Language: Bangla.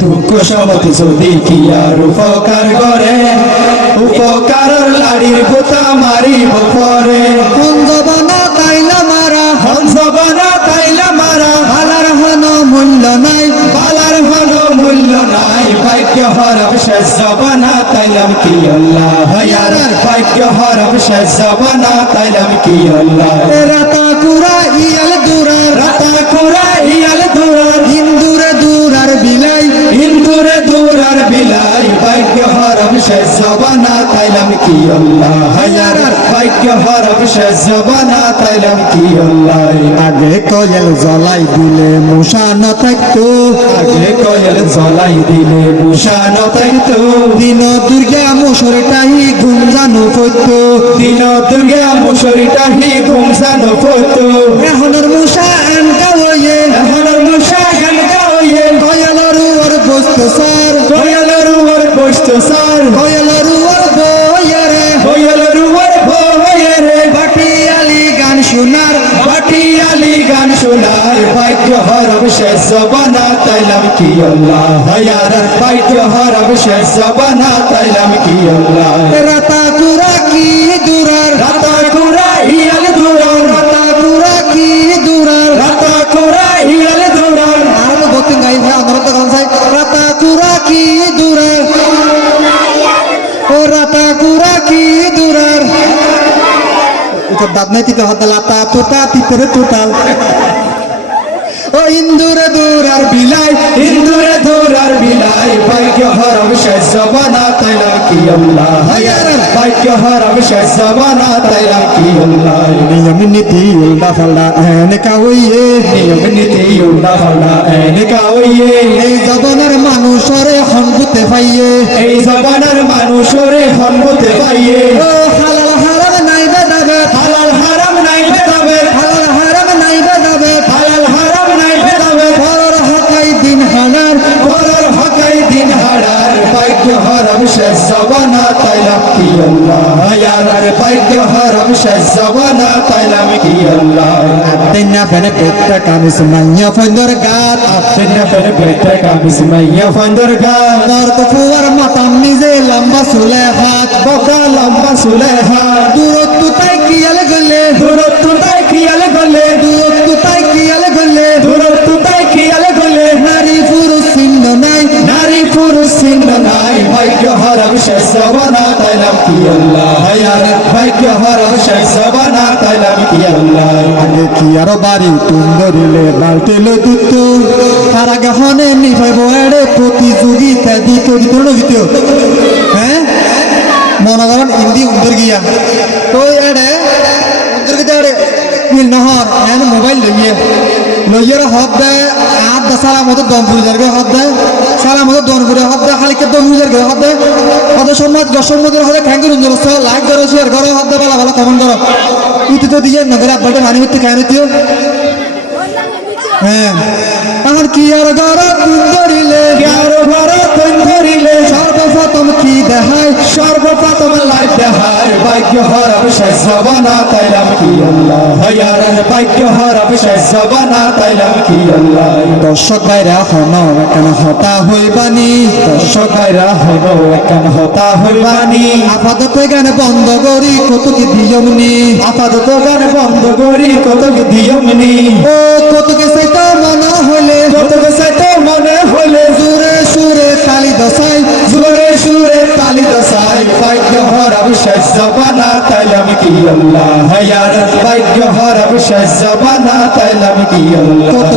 দুঃখ সমত যদি কি উপকার করে। উপকারর লাড়ির গোতা মারিব পরে। হঞ্জবানা তাইলা মারা। হংসবানা তাইলা মারা। হালার হন মূল্য নাই। বালার হল মূল্য নাই। ভাগ্য হরব শেষ জবানা তাইলাম কি আল্লাহ। হয়ার ভাগ্য হরব শেষ জবানা তাইলাম কি আল্লাহ। শেষ জবানা তাইলাম কি আল্লাহ? হয়ার ভাগ্য হরব শেষ জবানা তাইলাম কি আল্লাহ? আগে কয়েল জ্বলাই দিলে মশা ন থাকতো। আগে কয়েল জ্বলাই দিলে মুশান তাইতো দিন দুর্গা মুসরটাহি গুঞ্জানো করতো। দিন দুর্গা মুসরিটা হি ঘুমসানো ফতো এখনের মশা আনকা শেষ জবানা তাইলাম কি আল্লাহ? হয়ার ভাগ্য হরব শেষ জবানা তাইলাম কি আল্লাহ? রাতা কুরা কি দুরার? রাতা কুরা ইয়াল দুরার। রাতা কুরা কি দুরার? রাতা কুরা ইয়াল দুরার। আর বলতে গাই ভাই আমার তো গান চাই। রাতা কুরা কি দুরার? ও রাতা কুরা কি দুরার? দাঁত নাই তিতে হতে লাতা তুতা তিতেরে তুতাল ও ইন্দুরে দুরার বিলাই হিন্দুরে ধরার বিলাই ভাগ্য হরব শেষ জবানা তাইলাম কি আল্লাহ? হরব শেষ জবানা তাইলাম কি আল্লাহ? নিয়ম নীতি উল্টা ফাল্টা এনে কাউয়ে নিয়ম নীতি উল্টা ফাল্টা এনে কাওয়ে এই জবনের মানুষরে হনগুতে পাইয়ে। এই জবানার মানুষরে হনবতে পাইয়ে। ও হালাল হারাম নাই বেদাবে হালাল হারাম নাই বেদাবে হালাল হারাম নাই বেদাবে হালাল হারাম নাই বেদাবে ঘর হকাই দিন হানার ঘরের হকাই দিন হারার ভাগ্য হরব শেষ জবানা তাইলাম কি আল্লাহ হয়ার ভাগ্য হরব শেষ জবানা তাইলাম কি আল্লাহ দিনা ফেনে পেটটা কামিস মাইয়া ফন্দর ga নর তো ফুয়ার মাতাম নিজে লম্বা সুলে হাত bhaigya haram shesabana tailam ki allah hayar bhaigya haram shesabana tailam ki allah আগে কি আরও বাড়ি তুন্দরিলে বালতিলে দুত তার আগে হনে নিভাই প্রতিযোগিতা দিত দিত না হ্যাঁ মনে করেন হিন্দি উন্দর গিয়া তো এড়ে উন্দর গিয়ে এড়ে নহর মোবাইল লইয়ে লইয়ের হব দে আট দা সালা মতো দম পুজার গে হব দে সালা মতো দম পুজা হব দে হালিকে দম পুজার গে হব দে কত সমাজ দশম মধ্যে হলে খ্যাঙ্গুর উন্দর লাইক করো শেয়ার করো হব দে ভালো ভালো কমেন্ট করো। ইতি তো দিয়ে নগর আব্বাটা মানি হতে কেন দিও। হ্যাঁ। আমার কি আর গর কুন্দরিলে kyaro bhara kondhorile সর্বপ্রথম কি দেখায় সর্বপ্রথম লাইফ দেহার ভাগ্য হরব শেষবানা তাইলাম কি আল্লাহ। হয়ার ভাগ্য হরব শেষবানা তাইলাম কি আল্লাহ। দর্শক ভাইরা হন কেন হতা হইবানি। দর্শক ভাইরা হলো একখান হতা হইবানি। আপাতত গান বন্ধ করি কত কি দিয়মনি আপাতত গান বন্ধ করি কত দিয়মনি ও কত কে সাইতো মনে হরব শেষবানা তাইলাম কি আল্লাহ? হয়ার ভাগ্য হরব শেষবানা তাইলাম কি আল্লাহ? কত